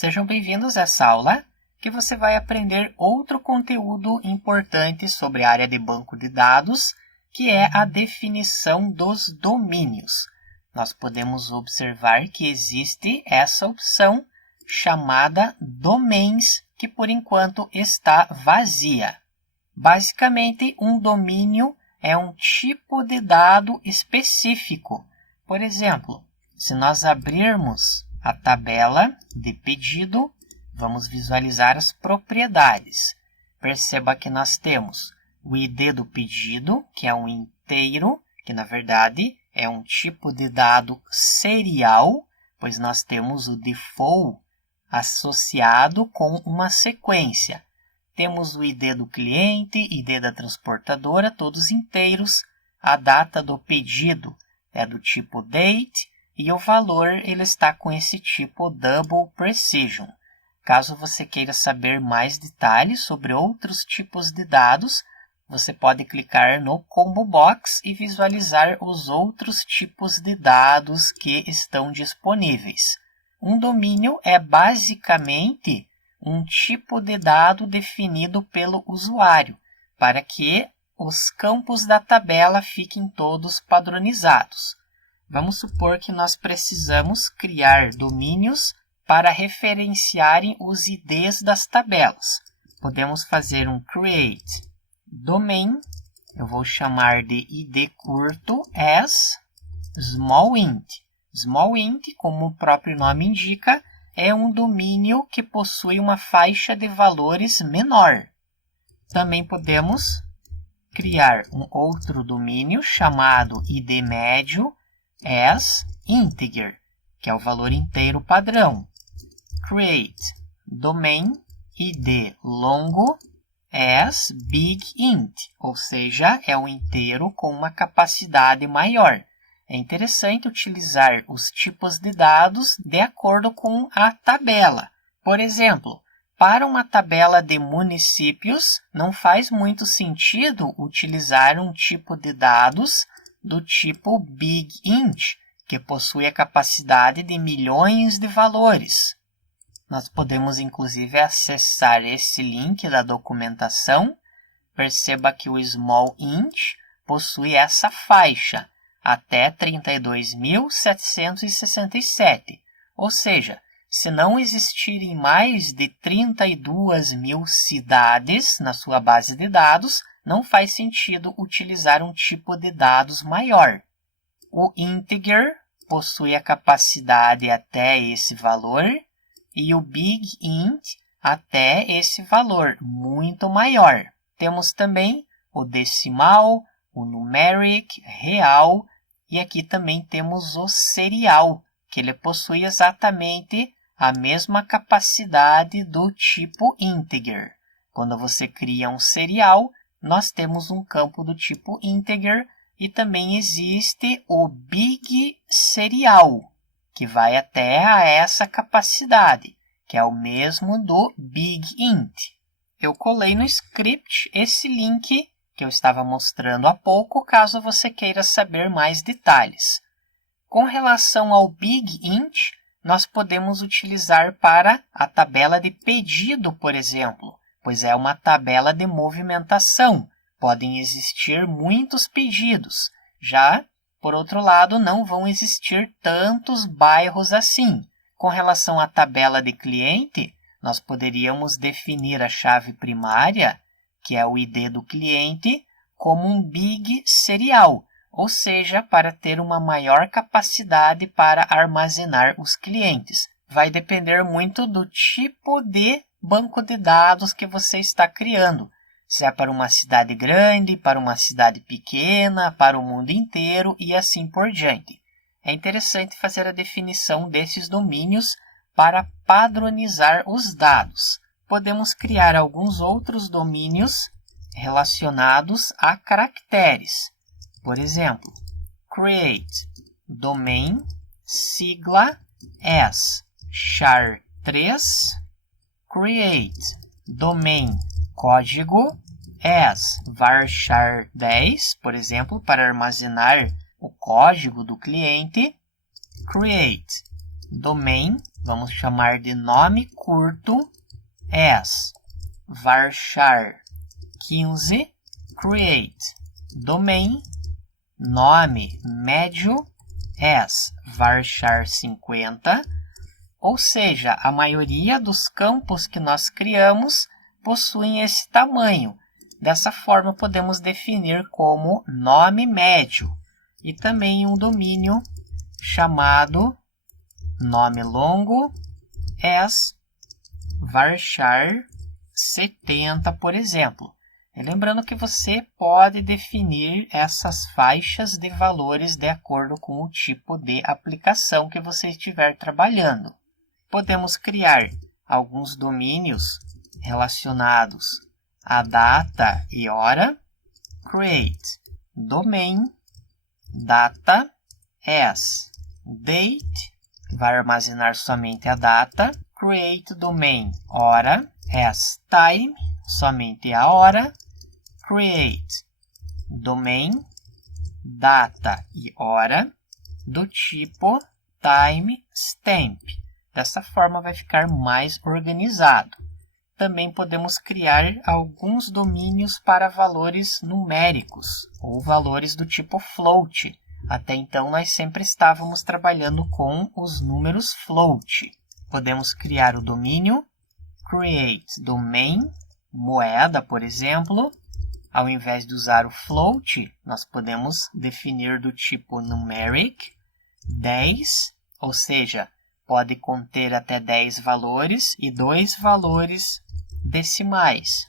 Sejam bem-vindos a essa aula, que você vai aprender outro conteúdo importante sobre a área de banco de dados, que é a definição dos domínios. Nós podemos observar que existe essa opção chamada domains, que por enquanto está vazia. Basicamente, um domínio é um tipo de dado específico. Por exemplo, se nós abrirmos a tabela de pedido, vamos visualizar as propriedades. Perceba que nós temos o ID do pedido, que é um inteiro, que na verdade é um tipo de dado serial, pois nós temos o default associado com uma sequência. Temos o ID do cliente, ID da transportadora, todos inteiros. A data do pedido é do tipo date e o valor ele está com esse tipo double precision. Caso você queira saber mais detalhes sobre outros tipos de dados, você pode clicar no Combo Box e visualizar os outros tipos de dados que estão disponíveis. Um domínio é basicamente um tipo de dado definido pelo usuário, para que os campos da tabela fiquem todos padronizados. Vamos supor que nós precisamos criar domínios para referenciarem os IDs das tabelas. Podemos fazer um create domain, eu vou chamar de ID curto as small int. Small int, como o próprio nome indica, é um domínio que possui uma faixa de valores menor. Também podemos criar um outro domínio chamado ID médio as integer, que é o valor inteiro padrão. Create domain ID longo as big int, ou seja, é um inteiro com uma capacidade maior. É interessante utilizar os tipos de dados de acordo com a tabela. Por exemplo, para uma tabela de municípios, não faz muito sentido utilizar um tipo de dados do tipo big int, que possui a capacidade de milhões de valores. Nós podemos inclusive acessar esse link da documentação. Perceba que o small int possui essa faixa, até 32.767. Ou seja, se não existirem mais de 32.000 cidades na sua base de dados, não faz sentido utilizar um tipo de dados maior. O integer possui a capacidade até esse valor e o big int até esse valor, muito maior. Temos também o decimal, o numeric, real, e aqui também temos o serial, que ele possui exatamente a mesma capacidade do tipo integer. Quando você cria um serial, nós temos um campo do tipo integer e também existe o big serial, que vai até a essa capacidade, que é o mesmo do big int. Eu colei no script esse link que eu estava mostrando há pouco, caso você queira saber mais detalhes. Com relação ao big int, nós podemos utilizar para a tabela de pedido, por exemplo, pois é uma tabela de movimentação. Podem existir muitos pedidos. Já, por outro lado, não vão existir tantos bairros assim. Com relação à tabela de cliente, nós poderíamos definir a chave primária, que é o ID do cliente, como um big serial, ou seja, para ter uma maior capacidade para armazenar os clientes. Vai depender muito do tipo de banco de dados que você está criando. Se é para uma cidade grande, para uma cidade pequena, para o mundo inteiro e assim por diante. É interessante fazer a definição desses domínios para padronizar os dados. Podemos criar alguns outros domínios relacionados a caracteres. Por exemplo, create domain sigla as char3, create domain código as varchar10, por exemplo, para armazenar o código do cliente, create domain, vamos chamar de nome curto, as varchar 15, create, domain, nome médio, as varchar 50, ou seja, a maioria dos campos que nós criamos possuem esse tamanho. Dessa forma, podemos definir como nome médio e também um domínio chamado nome longo, as varchar 70, por exemplo. E lembrando que você pode definir essas faixas de valores de acordo com o tipo de aplicação que você estiver trabalhando. Podemos criar alguns domínios relacionados à data e hora. Create domain data as date, vai armazenar somente a data. Create domain hora as time, somente a hora. Create domain data e hora do tipo timestamp. Dessa forma vai ficar mais organizado. Também podemos criar alguns domínios para valores numéricos ou valores do tipo float. Até então nós sempre estávamos trabalhando com os números float. Podemos criar o domínio create domain moeda, por exemplo. Ao invés de usar o float, nós podemos definir do tipo numeric 10, ou seja, pode conter até 10 valores e 2 valores decimais.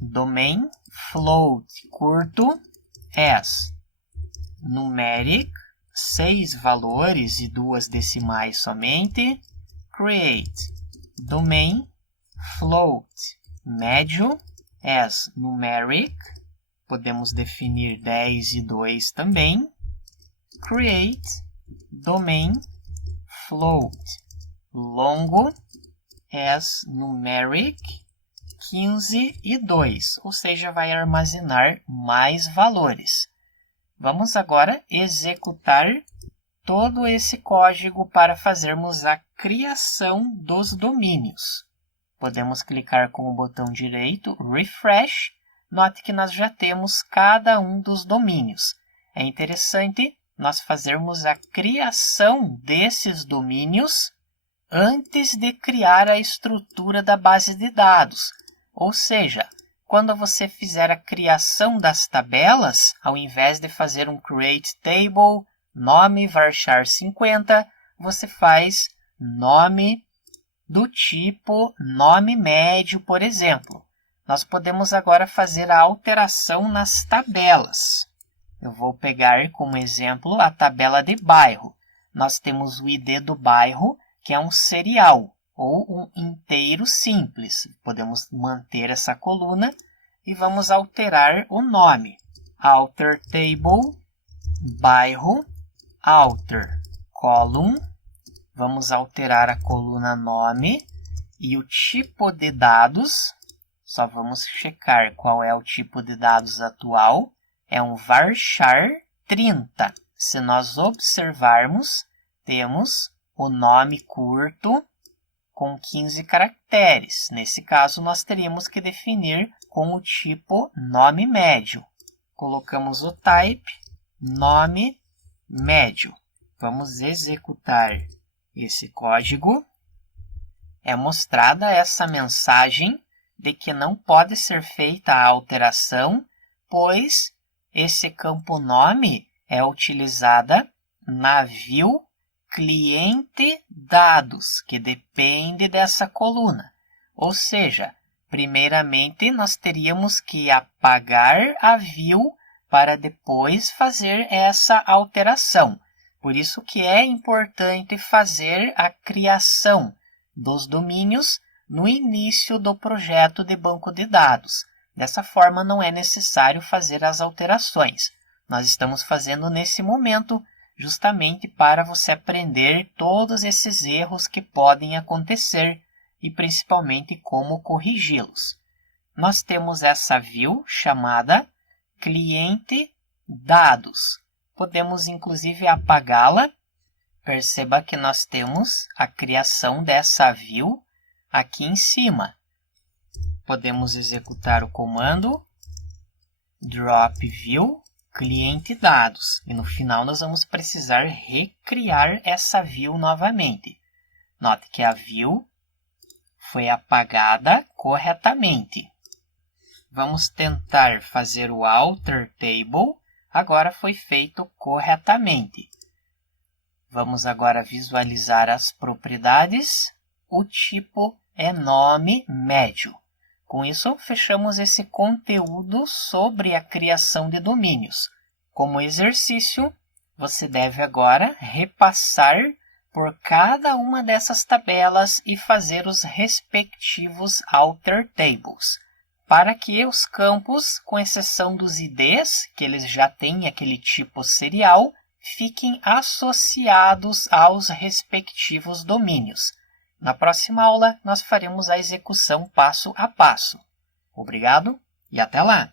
Domain float curto as numeric 6 valores e 2 decimais somente. Create domain float médio as numeric, podemos definir 10 e 2 também. Create domain float longo as numeric 15 e 2, ou seja, vai armazenar mais valores. Vamos agora executar todo esse código para fazermos a criação dos domínios. Podemos clicar com o botão direito, Refresh. Note que nós já temos cada um dos domínios. É interessante nós fazermos a criação desses domínios antes de criar a estrutura da base de dados. Ou seja, quando você fizer a criação das tabelas, ao invés de fazer um create table, nome varchar 50, você faz nome do tipo nome médio, por exemplo. Nós podemos agora fazer a alteração nas tabelas. Eu vou pegar como exemplo a tabela de bairro. Nós temos o ID do bairro, que é um serial ou um inteiro simples. Podemos manter essa coluna e vamos alterar o nome. Alter table, bairro, alter column. Vamos alterar a coluna nome e o tipo de dados. Só vamos checar qual é o tipo de dados atual. É um varchar 30. Se nós observarmos, temos o nome curto com 15 caracteres. Nesse caso, nós teríamos que definir com o tipo nome médio. Colocamos o type nome médio. Vamos executar esse código. É mostrada essa mensagem de que não pode ser feita a alteração, pois esse campo nome é utilizada na view cliente dados, que depende dessa coluna. Ou seja, primeiramente nós teríamos que apagar a view para depois fazer essa alteração. Por isso que é importante fazer a criação dos domínios no início do projeto de banco de dados. Dessa forma, não é necessário fazer as alterações. Nós estamos fazendo nesse momento justamente para você aprender todos esses erros que podem acontecer e principalmente como corrigi-los. Nós temos essa view chamada cliente dados. Podemos inclusive apagá-la Perceba que nós temos a criação dessa view aqui em cima. Podemos executar o comando drop view cliente dados. E no final nós vamos precisar recriar essa view novamente. Note que a view foi apagada corretamente. Vamos tentar fazer o alter table. Agora foi feito corretamente. Vamos agora visualizar as propriedades. O tipo é nome médio. Com isso, fechamos esse conteúdo sobre a criação de domínios. Como exercício, você deve agora repassar por cada uma dessas tabelas e fazer os respectivos alter tables, para que os campos, com exceção dos IDs, que eles já têm aquele tipo serial, fiquem associados aos respectivos domínios. Na próxima aula, nós faremos a execução passo a passo. Obrigado e até lá!